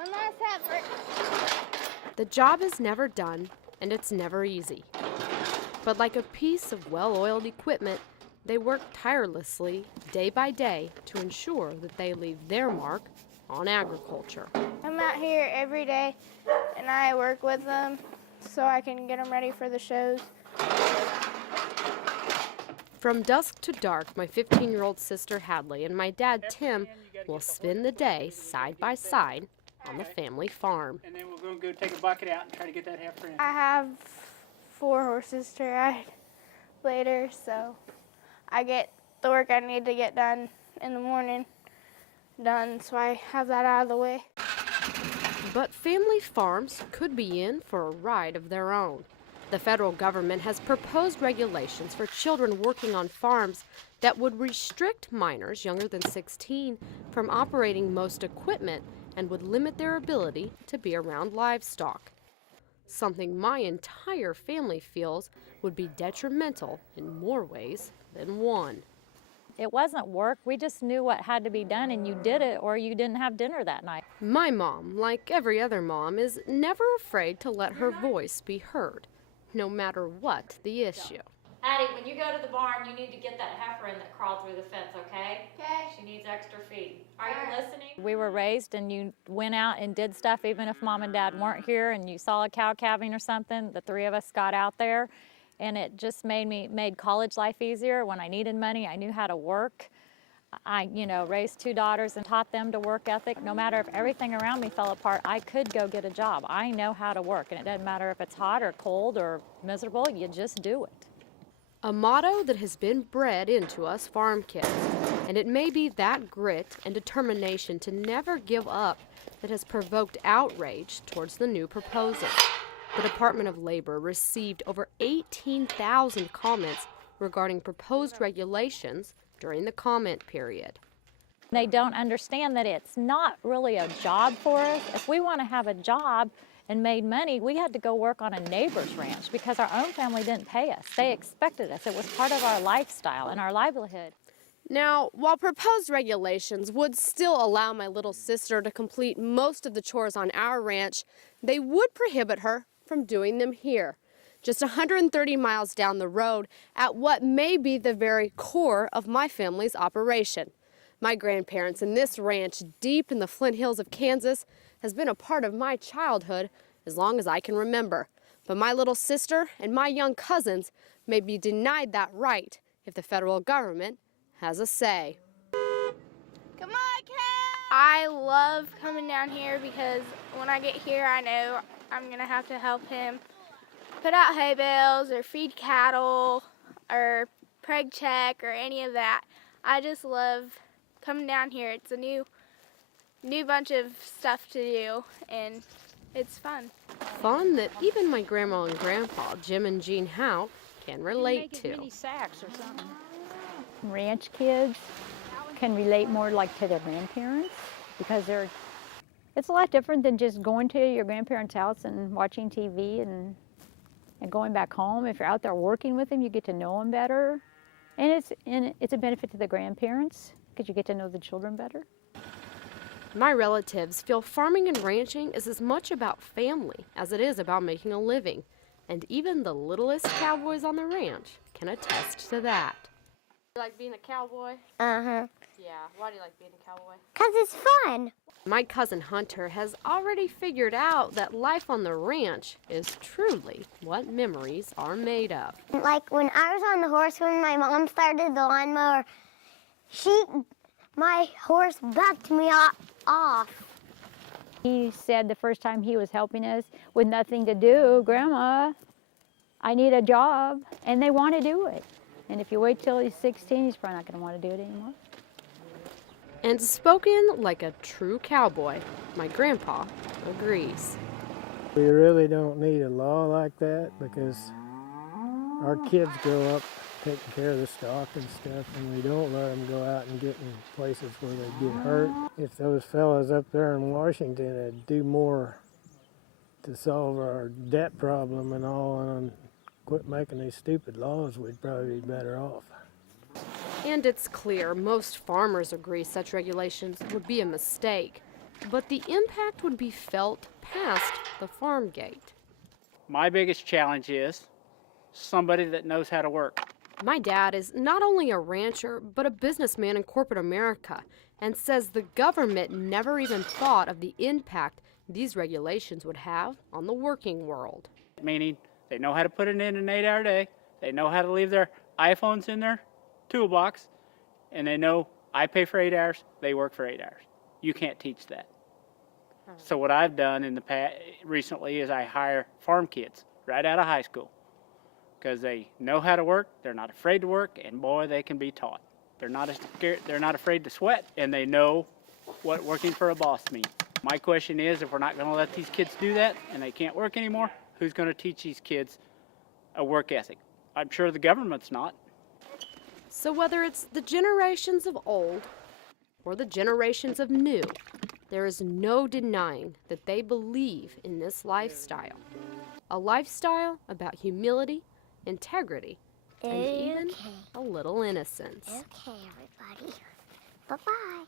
One last effort. The job is never done, and it's never easy. But like a piece of well-oiled equipment, they work tirelessly, day by day, to ensure that they leave their mark on agriculture. I'm out here every day, and I work with them so I can get them ready for the shows. From dusk to dark, my 15-year-old sister Hadley and my dad Tim will spend the day side by side on the family farm. And then we're going to go take a bucket out and try to get that heifer in. I have 4 horses to ride later, so I get the work I need to get done in the morning done, so I have that out of the way. But family farms could be in for a ride of their own. The federal government has proposed regulations for children working on farms that would restrict minors younger than 16 from operating most equipment and would limit their ability to be around livestock. Something my entire family feels would be detrimental in more ways than one. It wasn't work. We just knew what had to be done, and you did it or you didn't have dinner that night. My mom, like every other mom, is never afraid to let her voice be heard, no matter what the issue. Addie, when you go to the barn, you need to get that heifer in that crawled through the fence, okay? Okay. She needs extra feed. Are you listening? We were raised and you went out and did stuff even if mom and dad weren't here and you saw a cow calving or something, the 3 of us got out there. And it just made college life easier. When I needed money, I knew how to work. I, raised 2 daughters and taught them to work ethic. No matter if everything around me fell apart, I could go get a job. I know how to work, and it doesn't matter if it's hot or cold or miserable, you just do it. A motto that has been bred into us farm kids, and it may be that grit and determination to never give up that has provoked outrage towards the new proposal. The Department of Labor received over 18,000 comments regarding proposed regulations during the comment period. They don't understand that it's not really a job for us. If we want to have a job and made money, we had to go work on a neighbor's ranch because our own family didn't pay us. They expected us. It was part of our lifestyle and our livelihood. Now, while proposed regulations would still allow my little sister to complete most of the chores on our ranch, they would prohibit her from doing them here, just 130 miles down the road at what may be the very core of my family's operation. My grandparents and this ranch deep in the Flint Hills of Kansas has been a part of my childhood as long as I can remember. But my little sister and my young cousins may be denied that right if the federal government has a say. Come on, Cal! I love coming down here because when I get here, I know I'm going to have to help him put out hay bales or feed cattle or preg check or any of that. I just love coming down here. It's a new bunch of stuff to do, and it's fun. Fun that even my grandma and grandpa, Jim and Jean Howe, can relate to. Mini sacks or something. Ranch kids can relate more like to their grandparents because it's a lot different than just going to your grandparents' house and watching TV and going back home. If you're out there working with them, you get to know them better. And it's a benefit to the grandparents because you get to know the children better. My relatives feel farming and ranching is as much about family as it is about making a living. And even the littlest cowboys on the ranch can attest to that. You like being a cowboy? Uh-huh. Yeah, why do you like being a cowboy? 'Cause it's fun. My cousin Hunter has already figured out that life on the ranch is truly what memories are made of. Like when I was on the horse when my mom started the lawnmower, my horse backed me off. He said the first time he was helping us with nothing to do, Grandma, I need a job, and they want to do it. And if you wait till he's 16, he's probably not going to want to do it anymore. And spoken like a true cowboy, my grandpa agrees. We really don't need a law like that because our kids grow up taking care of the stock and stuff, and we don't let them go out and get in places where they get hurt. If those fellas up there in Washington would do more to solve our debt problem and all and quit making these stupid laws, we'd probably be better off. And it's clear most farmers agree such regulations would be a mistake. but the impact would be felt past the farm gate. My biggest challenge is somebody that knows how to work. My dad is not only a rancher, but a businessman in corporate America, and says the government never even thought of the impact these regulations would have on the working world. Meaning they know how to put it in an 8-hour day, they know how to leave their iPhones in their toolbox, and they know I pay for 8 hours, they work for 8 hours. You can't teach that. So what I've done in the past recently is I hire farm kids right out of high school because they know how to work, they're not afraid to work, and boy, they can be taught. They're not afraid to sweat, and they know what working for a boss means. My question is, if we're not going to let these kids do that and they can't work anymore, who's going to teach these kids a work ethic? I'm sure the government's not. So whether it's the generations of old or the generations of new, there is no denying that they believe in this lifestyle. A lifestyle about humility, integrity, and even a little innocence. Okay, everybody. Bye-bye.